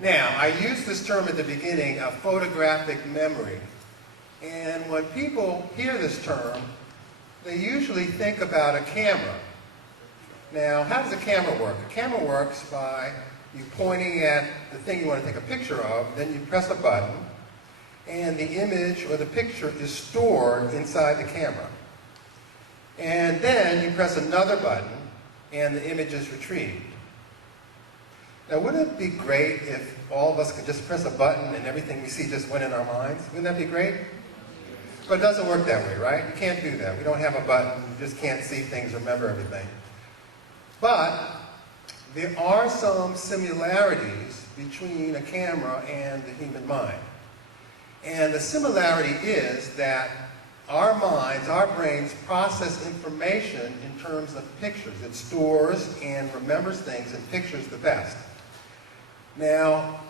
Now, I used this term at the beginning of photographic memory. And when people hear this term, they usually think about a camera. Now, how does a camera work? A camera works by you pointing at the thing you want to take a picture of, then you press a button, and the image or the picture is stored inside the camera. And then you press another button, and the image is retrieved. Now, wouldn't it be great if all of us could just press a button and everything we see just went in our minds? Wouldn't that be great? But it doesn't work that way, right? You can't do that. We don't have a button. You just can't see things, remember everything. But there are some similarities between a camera and the human mind. And the similarity is that our minds, our brains, process information in terms of pictures. It stores and remembers things in pictures the best. Now,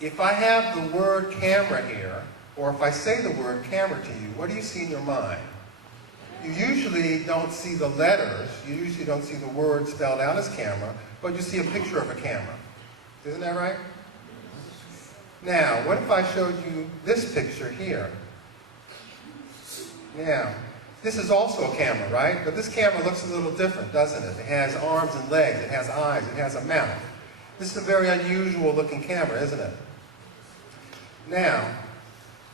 if I have the word camera here, or if I say the word camera to you, what do you see in your mind? You usually don't see the letters, you usually don't see the word spelled out as camera, but you see a picture of a camera. Isn't that right? Now, what if I showed you this picture here? Now, this is also a camera, right? But this camera looks a little different, doesn't it? It has arms and legs, it has eyes, it has a mouth. This is a very unusual looking camera, isn't it? Now,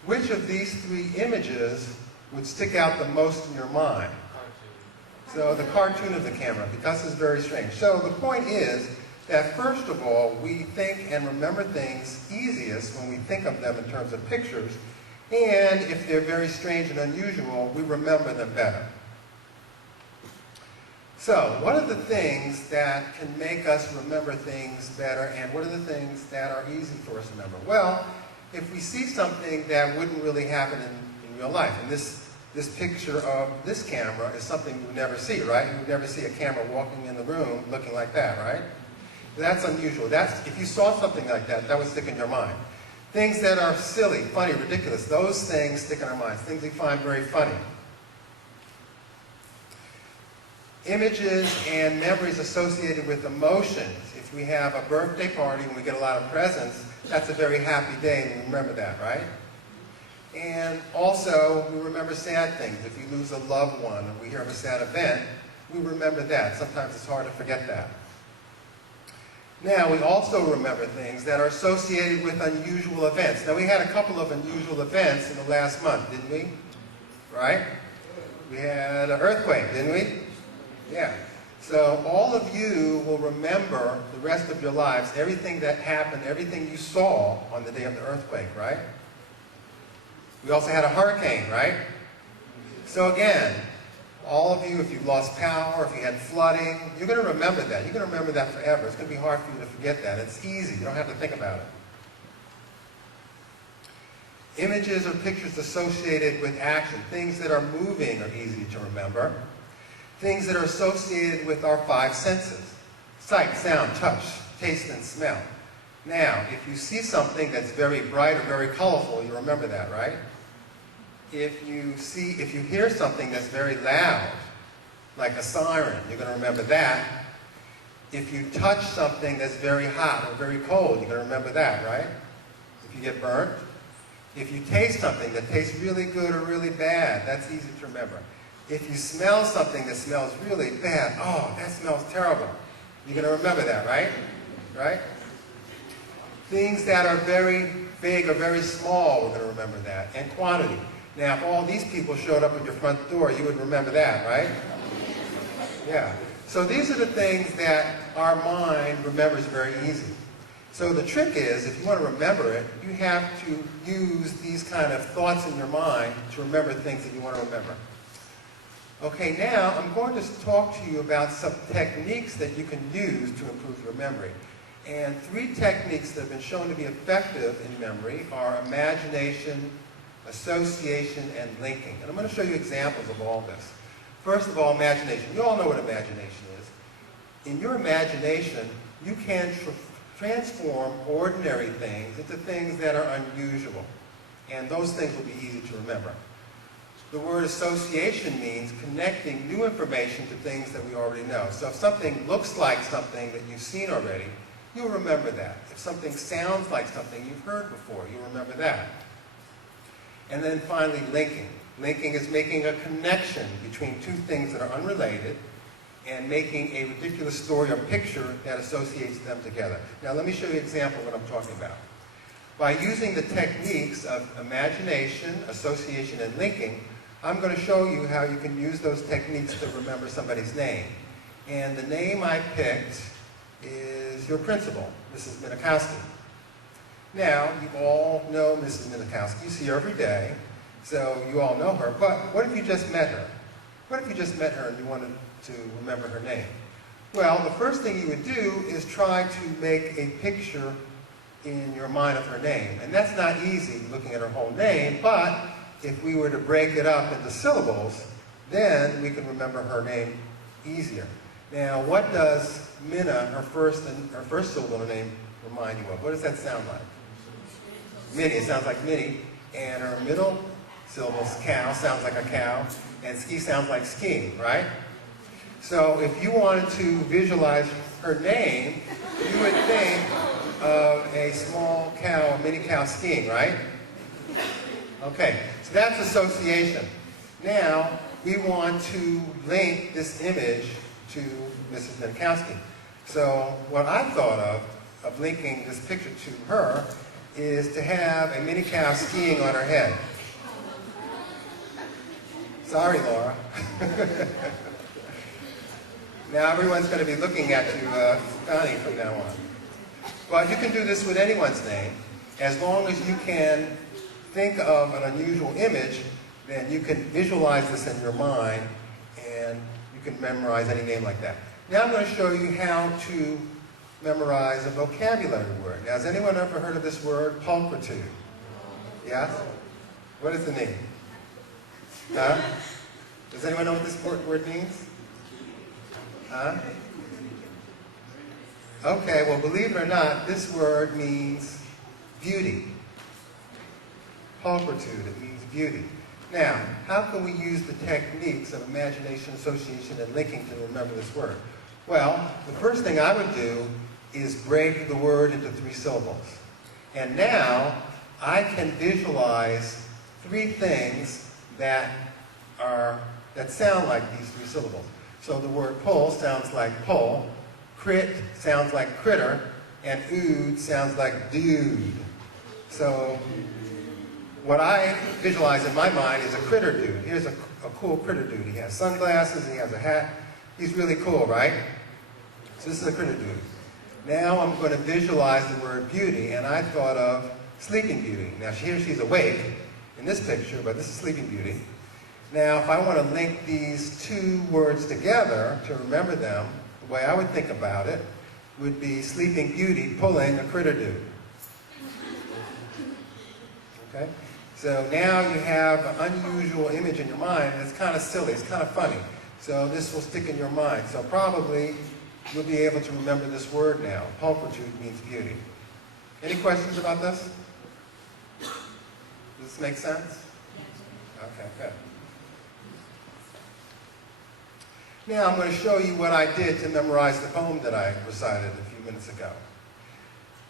which of these three images would stick out the most in your mind? So the cartoon of the camera, because it's very strange. So the point is that first of all, we think and remember things easiest when we think of them in terms of pictures, and if they're very strange and unusual, we remember them better. So, what are the things that can make us remember things better, and what are the things that are easy for us to remember? Well, if we see something that wouldn't really happen in real life, and this picture of this camera is something you would never see, right? You would never see a camera walking in the room looking like that, right? That's unusual. If you saw something like that, that would stick in your mind. Things that are silly, funny, ridiculous, those things stick in our minds, things we find very funny. Images and memories associated with emotions. If we have a birthday party and we get a lot of presents, that's a very happy day, and we remember that, right? And also, we remember sad things. If you lose a loved one or we hear of a sad event, we remember that. Sometimes it's hard to forget that. Now, we also remember things that are associated with unusual events. Now, we had a couple of unusual events in the last month, didn't we? Right? We had an earthquake, didn't we? Yeah. So all of you will remember the rest of your lives, everything that happened, everything you saw on the day of the earthquake, right? We also had a hurricane, right? So again, all of you, if you lost power, if you had flooding, you're going to remember that. You're going to remember that forever. It's going to be hard for you to forget that. It's easy. You don't have to think about it. Images or pictures associated with action, things that are moving are easy to remember. Things that are associated with our five senses: sight, sound, touch, taste, and smell. Now, if you see something that's very bright or very colorful, you remember that, right? If you hear something that's very loud, like a siren, you're going to remember that. If you touch something that's very hot or very cold, you're going to remember that, right? If you get burnt. If you taste something that tastes really good or really bad, that's easy to remember. If you smell something that smells really bad, oh, that smells terrible, you're going to remember that, right? Right? Things that are very big or very small, we're going to remember that. And quantity. Now, if all these people showed up at your front door, you would remember that, right? Yeah. So these are the things that our mind remembers very easy. So the trick is, if you want to remember it, you have to use these kind of thoughts in your mind to remember things that you want to remember. Okay, now I'm going to talk to you about some techniques that you can use to improve your memory. And three techniques that have been shown to be effective in memory are imagination, association, and linking. And I'm going to show you examples of all this. First of all, imagination. You all know what imagination is. In your imagination, you can transform ordinary things into things that are unusual. And those things will be easy to remember. The word association means connecting new information to things that we already know. So if something looks like something that you've seen already, you'll remember that. If something sounds like something you've heard before, you'll remember that. And then finally, linking. Linking is making a connection between two things that are unrelated and making a ridiculous story or picture that associates them together. Now let me show you an example of what I'm talking about. By using the techniques of imagination, association, and linking, I'm going to show you how you can use those techniques to remember somebody's name. And the name I picked is your principal, Mrs. Minikowski. Now, you all know Mrs. Minikowski. You see her every day, so you all know her. But what if you just met her? What if you just met her and you wanted to remember her name? Well, the first thing you would do is try to make a picture in your mind of her name. And that's not easy, looking at her whole name, but if we were to break it up into syllables, then we can remember her name easier. Now, what does Minna, her first syllable in her name, remind you of? What does that sound like? Minnie, it sounds like Minnie. And her middle syllable, cow, sounds like a cow. And ski sounds like skiing, right? So if you wanted to visualize her name, you would think of a small cow, a mini cow skiing, right? Okay, so that's association. Now, we want to link this image to Mrs. Minikowski. So what I thought of linking this picture to her is to have a mini cow skiing on her head. Sorry, Laura. Now everyone's going to be looking at you funny from now on. But you can do this with anyone's name. As long as you can think of an unusual image, then you can visualize this in your mind and you can memorize any name like that. Now I'm going to show you how to memorize a vocabulary word. Now, has anyone ever heard of this word, pulchritude? Yes? What does it mean? Huh? Does anyone know what this word means? Huh? Okay, well, believe it or not, this word means beauty. Pulchritude, it means beauty. Now, how can we use the techniques of imagination, association, and linking to remember this word? Well, the first thing I would do is break the word into 3 syllables. And now, I can visualize 3 things that sound like these 3 syllables. So the word pull sounds like pull, crit sounds like critter, and ood sounds like dude. So what I visualize in my mind is a critter dude. Here's a cool critter dude. He has sunglasses, he has a hat. He's really cool, right? So this is a critter dude. Now I'm going to visualize the word beauty, and I thought of Sleeping Beauty. Now here she's awake in this picture, but this is Sleeping Beauty. Now if I want to link these 2 words together to remember them, the way I would think about it would be Sleeping Beauty pulling a critter dude. Okay? So now you have an unusual image in your mind, and it's kind of silly, it's kind of funny. So this will stick in your mind. So probably you'll be able to remember this word now. Pulchritude means beauty. Any questions about this? Does this make sense? Okay, good. Now I'm going to show you what I did to memorize the poem that I recited a few minutes ago.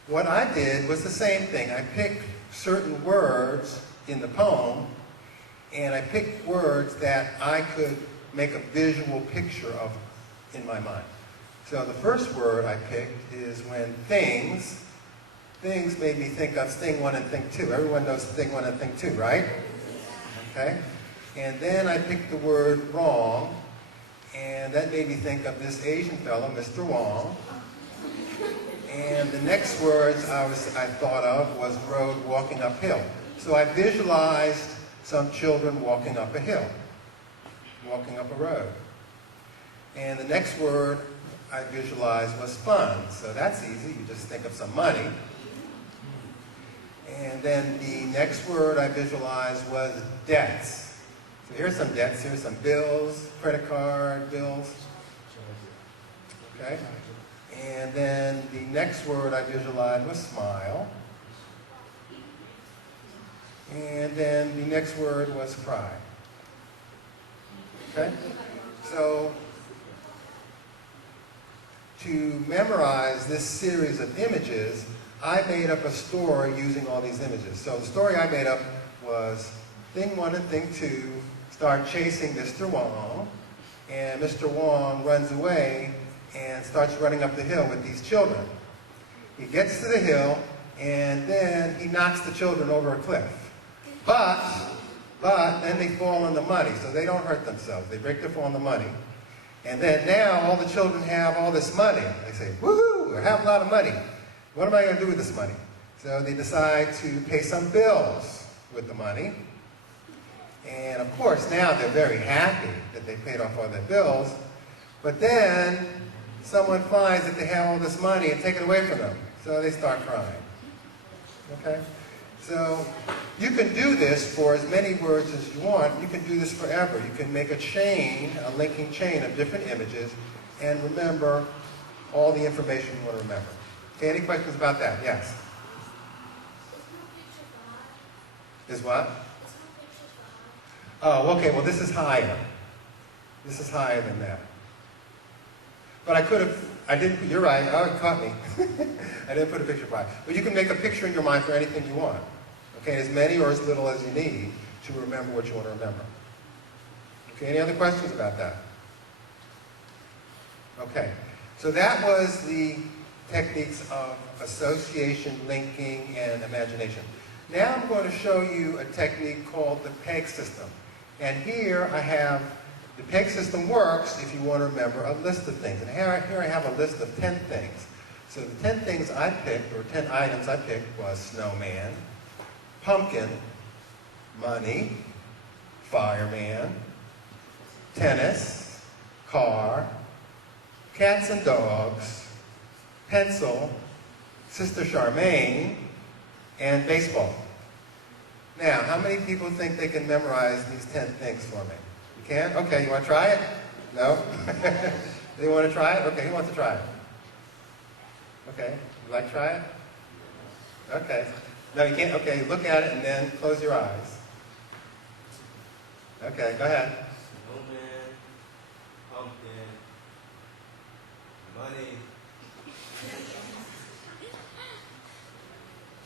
What I did was the same thing. I picked certain words in the poem, and I picked words that I could make a visual picture of in my mind. So the first word I picked is when things made me think of Thing 1 and Thing 2. Everyone knows Thing 1 and Thing 2, right? Okay? And then I picked the word wrong, and that made me think of this Asian fellow, Mr. Wong. And the next words I thought of was road walking uphill. So I visualized some children walking up a hill, walking up a road. And the next word I visualized was fun. So that's easy. You just think of some money. And then the next word I visualized was debts. So here's some debts. Here's some bills, credit card bills. Okay? And then the next word I visualized was smile. And then the next word was cry. Okay? So to memorize this series of images, I made up a story using all these images. So the story I made up was thing 1 and thing 2 start chasing Mr. Wong, and Mr. Wong runs away and starts running up the hill with these children. He gets to the hill, and then he knocks the children over a cliff. But then they fall in the muddy, so they don't hurt themselves. They break their fall in the muddy. And then now all the children have all this money. They say, woohoo, I have a lot of money. What am I going to do with this money? So they decide to pay some bills with the money. And of course, now they're very happy that they paid off all their bills. But then someone finds that they have all this money and take it away from them. So they start crying. Okay? So you can do this for as many words as you want. You can do this forever. You can make a chain, a linking chain of different images, and remember all the information you want to remember. Okay, any questions about that? Yes? Is what? Oh, okay, well this is higher. This is higher than that. But you're right, oh, it caught me. I didn't put a picture by. But you can make a picture in your mind for anything you want. Okay, as many or as little as you need to remember what you want to remember. Okay, any other questions about that? Okay, so that was the techniques of association, linking, and imagination. Now I'm going to show you a technique called the PEG system. And here I have, the PEG system works if you want to remember a list of things. And here I have a list of 10 things. So the 10 things I picked, or 10 items I picked, was snowman, pumpkin, money, fireman, tennis, car, cats and dogs, pencil, Sister Charmaine, and baseball. Now, how many people think they can memorize these 10 things for me? You can? Okay, you want to try it? No? You want to try it? Okay, who wants to try it? Okay, you like to try it? Okay. No, you can't. Okay, look at it and then close your eyes. Okay, go ahead. Snowman, pumpkin, money,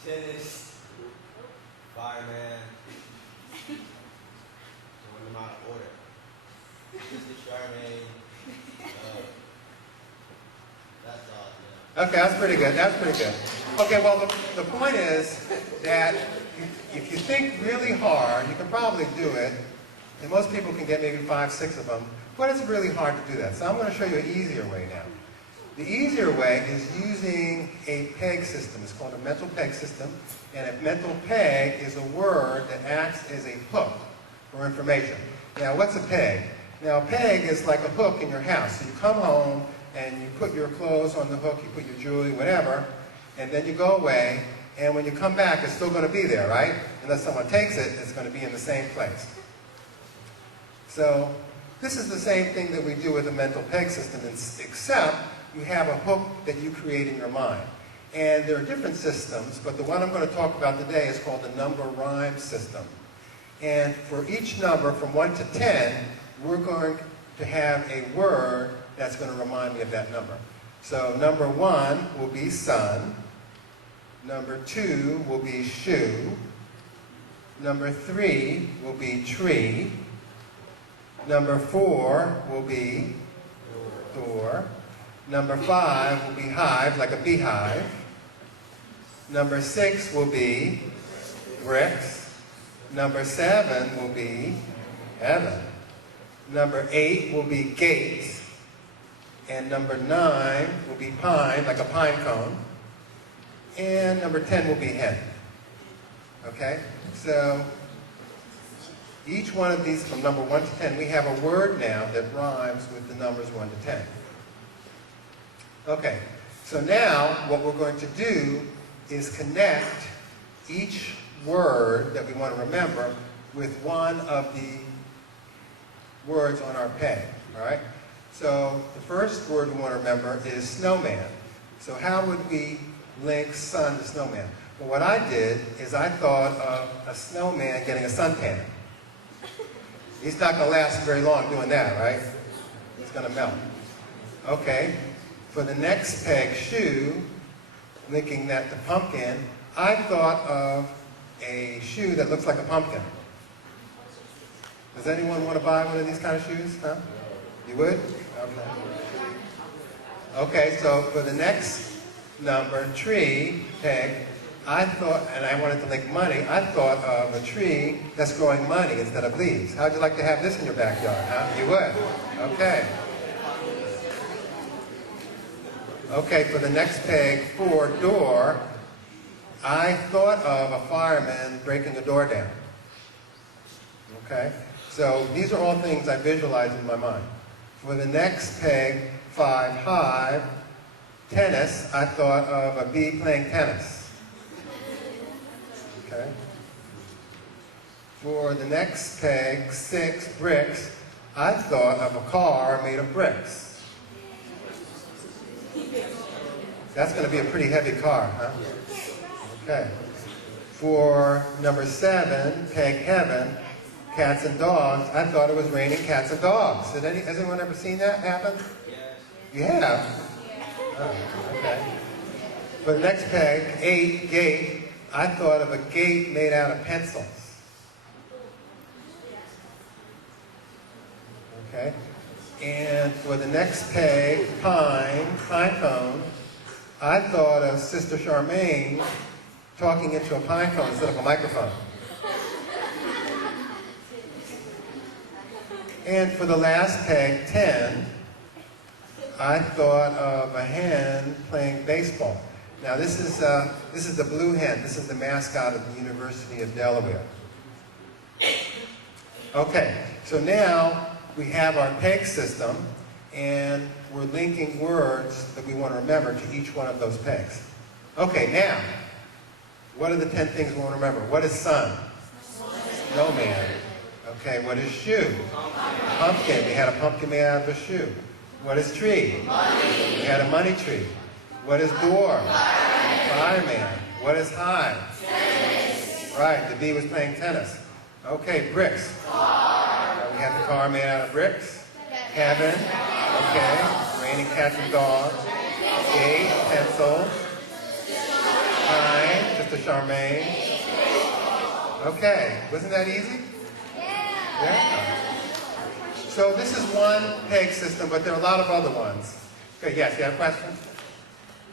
tennis, fireman, throwing them out of order. Sister Charmaine, that's all. Yeah. Okay, that's pretty good. That's pretty good. Okay, well, the point is that if you think really hard, you can probably do it. And most people can get maybe 5, 6 of them. But it's really hard to do that. So I'm going to show you an easier way now. The easier way is using a PEG system. It's called a mental PEG system. And a mental PEG is a word that acts as a hook for information. Now, what's a PEG? Now, a PEG is like a hook in your house. So you come home and you put your clothes on the hook, you put your jewelry, whatever, and then you go away, and when you come back, it's still going to be there, right? Unless someone takes it, it's going to be in the same place. So this is the same thing that we do with a mental PEG system, except you have a hook that you create in your mind. And there are different systems, but the one I'm going to talk about today is called the number rhyme system. And for each number, from 1 to 10, we're going to have a word that's going to remind me of that number. So number 1 will be sun. Number 2 will be shoe. Number 3 will be tree. Number 4 will be door. Number 5 will be hive, like a beehive. Number 6 will be bricks. Number 7 will be heaven. Number 8 will be gates. And number 9 will be pine, like a pine cone. And number 10 will be hen. Okay? So each one of these, from number 1 to 10, we have a word now that rhymes with the numbers 1 to 10. Okay, so now what we're going to do is connect each word that we want to remember with one of the words on our PEG, all right? So the first word we want to remember is snowman. So how would we link sun to snowman? Well, what I did is I thought of a snowman getting a suntan. He's not going to last very long doing that, right? He's going to melt. Okay, For the next peg, shoe, linking that to pumpkin, I thought of a shoe that looks like a pumpkin. Does anyone want to buy one of these kind of shoes? Huh? You would? Okay. Okay, so for the next number, tree, peg, I thought, and I wanted to link money, I thought of a tree that's growing money instead of leaves. How'd you like to have this in your backyard, huh? You would? Okay. Okay, for the next peg, for door, I thought of a fireman breaking a door down. Okay? So these are all things I visualize in my mind. For the next peg, 5, hive, tennis, I thought of a bee playing tennis. Okay? For the next peg, 6, bricks, I thought of a car made of bricks. That's going to be a pretty heavy car, huh? Okay. For number 7, peg heaven, cats and dogs, I thought it was raining cats and dogs. Has anyone ever seen that happen? Yes. You have? Oh, okay. For the next peg, 8, gate, I thought of a gate made out of pencils. Okay. And for the next peg, pine cone, I thought of Sister Charmaine talking into a pine cone instead of a microphone. And for the last peg, 10, I thought of a hen playing baseball. Now this is the blue hen. This is the mascot of the University of Delaware. Okay, so now we have our peg system, and we're linking words that we want to remember to each one of those pegs. Okay, now, what are the 10 things we want to remember? What is sun? Snowman. Okay, what is shoe? Pumpkin. We had a pumpkin made out of a shoe. What is tree? Money. We had a money tree. What is door? Fireman. What is hive? Tennis. Right, the bee was playing tennis. Okay, bricks. Car. We had the car made out of bricks. Heaven. Okay, raining cats and dogs. Gate, pencil. Pine, just a Charmaine. Okay, wasn't that easy? Yeah. So this is one peg system, but there are a lot of other ones. Okay, yes, you have a question?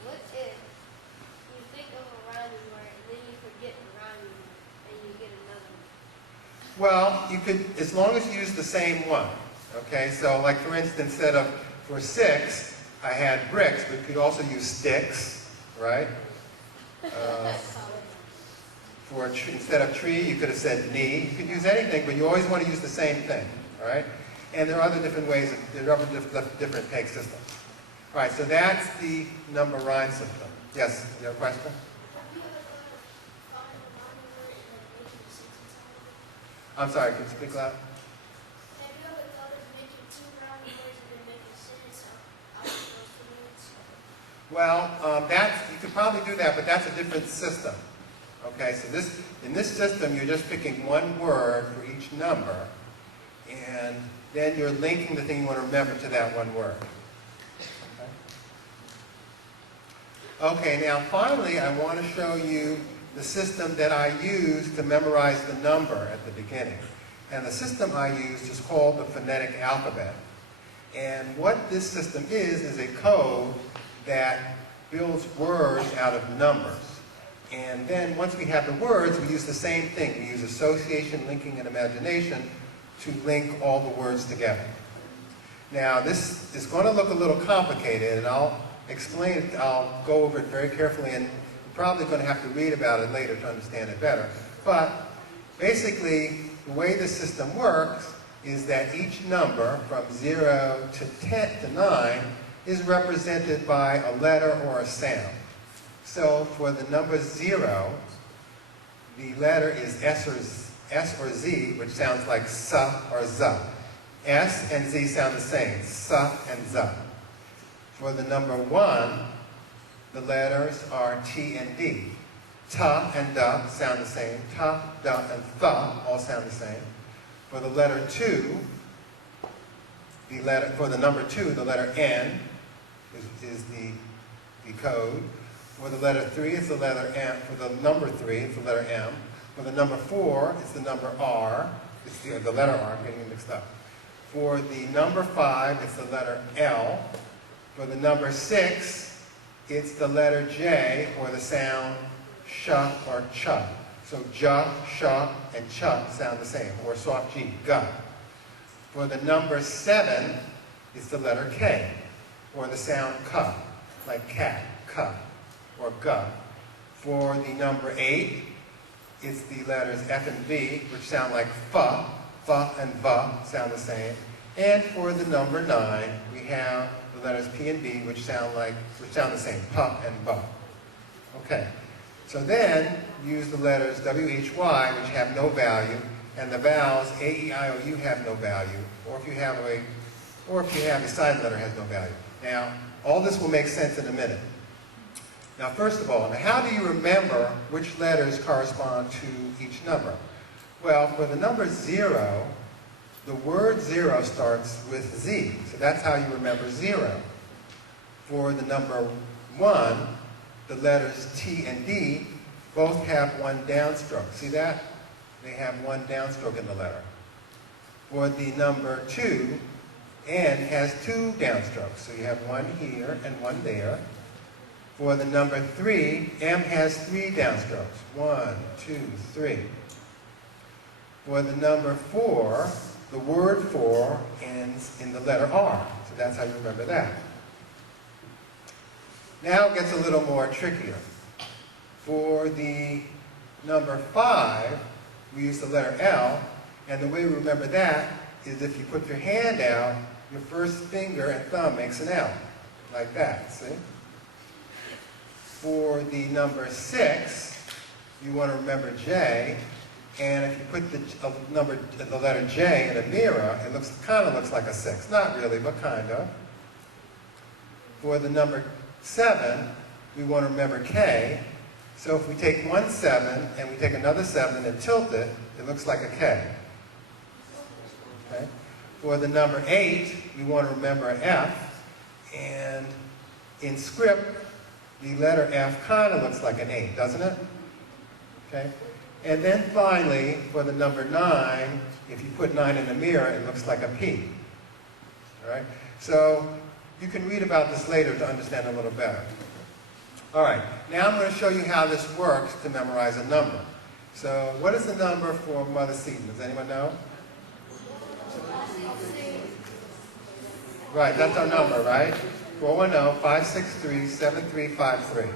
What if you think of a rhyming word and then you forget the rhyming word and you get another one? Well, you could, as long as you use the same one. Okay, so like for instance, instead of for 6, I had bricks, but you could also use sticks, right? For a instead of tree, you could have said knee. You could use anything, but you always want to use the same thing, all right? And there are other different ways, there are other different peg systems. All right, so that's the number rhyme system. Yes, you have a question? I'm sorry, can you speak loud? Well, you could probably do that, but that's a different system. Okay, so in this system, you're just picking one word for each number, and then you're linking the thing you want to remember to that one word. Okay, now finally, I want to show you the system that I use to memorize the number at the beginning. And the system I used is called the phonetic alphabet. And what this system is a code that builds words out of numbers. And then once we have the words, we use the same thing. We use association, linking, and imagination to link all the words together. Now this is going to look a little complicated, and I'll explain it, I'll go over it very carefully, and you're probably going to have to read about it later to understand it better. But basically, the way this system works is that each number from 0 to 10 to 9 is represented by a letter or a sound. So for the number 0, the letter is S or Z, which sounds like S or Z. S and Z sound the same, S and Z. For the number 1, the letters are T and D. T and D sound the same. T, D, and Th all sound the same. For the letter 2, for the number 2, the letter N, is the code. For the letter 3, it's the letter M. For the number 3, it's the letter M. For the number 4, it's the number R. It's the letter R, I'm getting it mixed up. For the number 5, it's the letter L. For the number 6, it's the letter J, or the sound sh or ch. So j, sh, and ch sound the same, or soft G, g. For the number 7, it's the letter K, or the sound k, like cat, k, or g. For the number 8, it's the letters F and V, which sound like f and v sound the same. And for the number 9, we have the letters P and B, which sound the same, p and b. Okay. So then, use the letters W, H, Y, which have no value, and the vowels A, E, I, O, U have no value, or if you have a silent letter has no value. Now, all this will make sense in a minute. Now, first of all, how do you remember which letters correspond to each number? Well, for the number 0, the word 0 starts with Z, so that's how you remember 0. For the number 1, the letters T and D both have one downstroke. See that? They have one downstroke in the letter. For the number 2, N has 2 downstrokes. So you have one here and one there. For the number 3, M has 3 downstrokes. 1, 2, 3. For the number 4, the word 4 ends in the letter R. So that's how you remember that. Now it gets a little more trickier. For the number 5, we use the letter L, and the way we remember that is if you put your hand out, your first finger and thumb makes an L, like that, see? For the number 6, you want to remember J, and if you put the letter J in a mirror, it kind of looks like a 6. Not really, but kind of. For the number 7, we want to remember K. So if we take one 7 and we take another 7 and tilt it, it looks like a K. Okay? For the number 8, we want to remember F. And in script, the letter F kind of looks like an 8, doesn't it? Okay? And then finally, for the number 9, if you put 9 in the mirror, it looks like a P. All right? So you can read about this later to understand a little better. All right, now I'm going to show you how this works to memorize a number. So what is the number for Mother Seton? Does anyone know? Right, that's our number, right? 410-563-7353.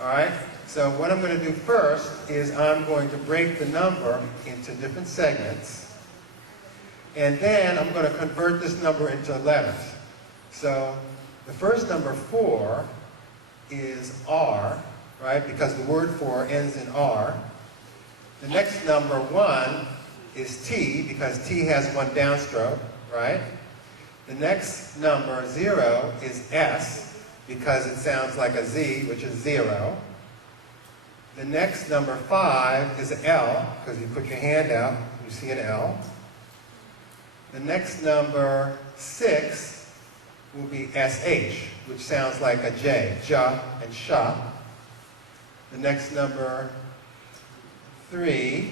All right, so what I'm going to do first is I'm going to break the number into different segments. And then I'm going to convert this number into letters. So the first number 4 is R, right? Because the word 4 ends in R. The next number 1 is T, because T has one downstroke, right? The next number 0 is S, because it sounds like a Z, which is 0. The next number 5 is L, because you put your hand out, you see an L. The next number 6 will be SH, which sounds like a J, ja and sha. The next number 3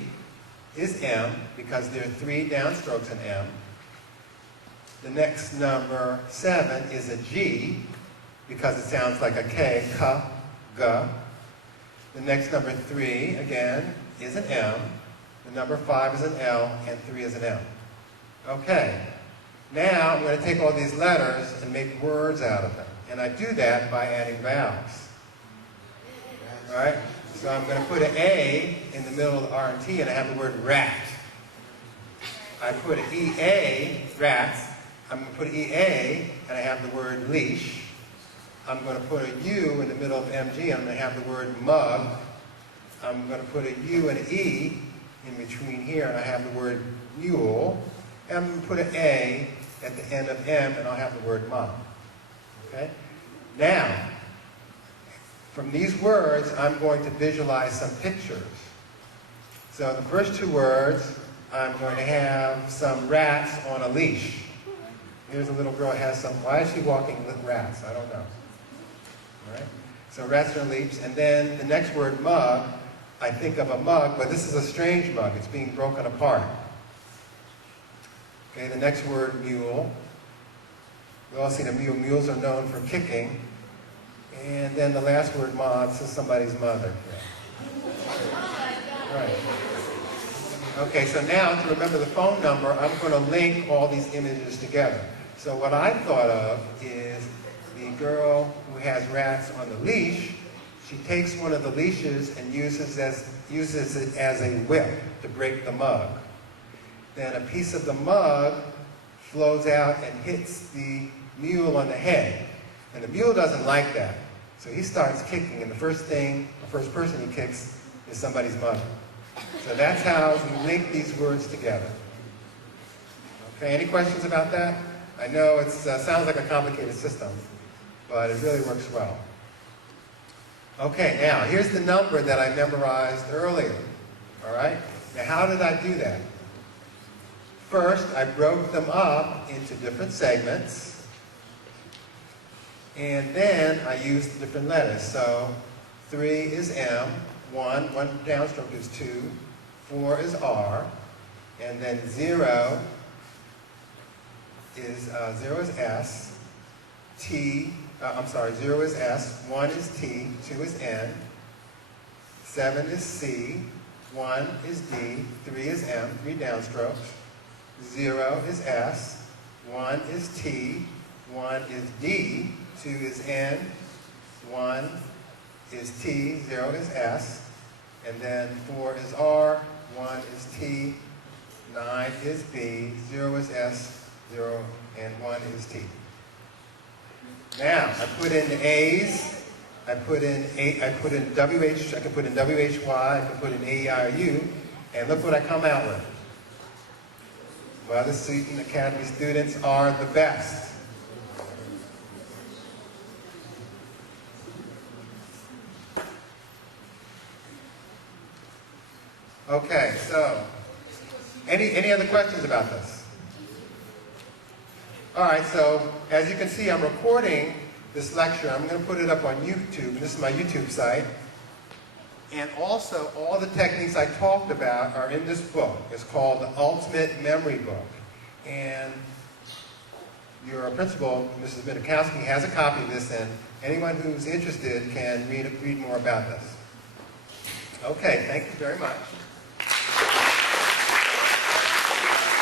is M, because there are 3 downstrokes in M. The next number 7 is a G, because it sounds like a K, ka, ga. The next number 3, again, is an M. The number 5 is an L, and 3 is an M. Okay. Now I'm going to take all these letters and make words out of them. And I do that by adding vowels. All right? So I'm going to put an A in the middle of the R and T, and I have the word rat. I put an EA, rats. I'm going to put EA, and I have the word leash. I'm going to put a U in the middle of MG, and I'm going to have the word mug. I'm going to put a U and an E in between here, and I have the word mule. And I'm going to put an A at the end of M, and I'll have the word mom. Okay? Now, from these words, I'm going to visualize some pictures. So the first 2 words, I'm going to have some rats on a leash. Here's a little girl who has some, why is she walking with rats? I don't know. All right? So rats are leaps. And then the next word, mug, I think of a mug, but this is a strange mug. It's being broken apart. Okay, the next word, mule. We all seen a mule. Mules are known for kicking. And then the last word, ma, this is somebody's mother. Right. Okay, so now to remember the phone number, I'm going to link all these images together. So what I thought of is the girl who has rats on the leash. She takes one of the leashes and uses it as a whip to break the mug. Then a piece of the mug flows out and hits the mule on the head. And the mule doesn't like that. So he starts kicking, and the first person he kicks is somebody's mother. So that's how we link these words together. Okay, any questions about that? I know it sounds like a complicated system, but it really works well. Okay, now here's the number that I memorized earlier. All right? Now how did I do that? First, I broke them up into different segments, and then I used different letters. So 3 is M, 1 downstroke is 2, 4 is R, and then 0 is S, 0 is S, 1 is T, 2 is N, 7 is C, 1 is D, 3 is M, 3 downstrokes, 0 is S, 1 is T, 1 is D, 2 is N, 1 is T, 0 is S, and then 4 is R, 1 is T, 9 is B, 0 is S, 0 and 1 is T. Now, I put in the A's, I put in WH, I can put in WHY, I can put in AEIOU, and look what I come out with. Well, the Seton Academy students are the best. Okay, so, any other questions about this? All right, so as you can see, I'm recording this lecture. I'm going to put it up on YouTube. This is my YouTube site. And also, all the techniques I talked about are in this book. It's called the Ultimate Memory Book. And your principal, Mrs. Minikowski, has a copy of this, and anyone who's interested can read more about this. Okay, thank you very much.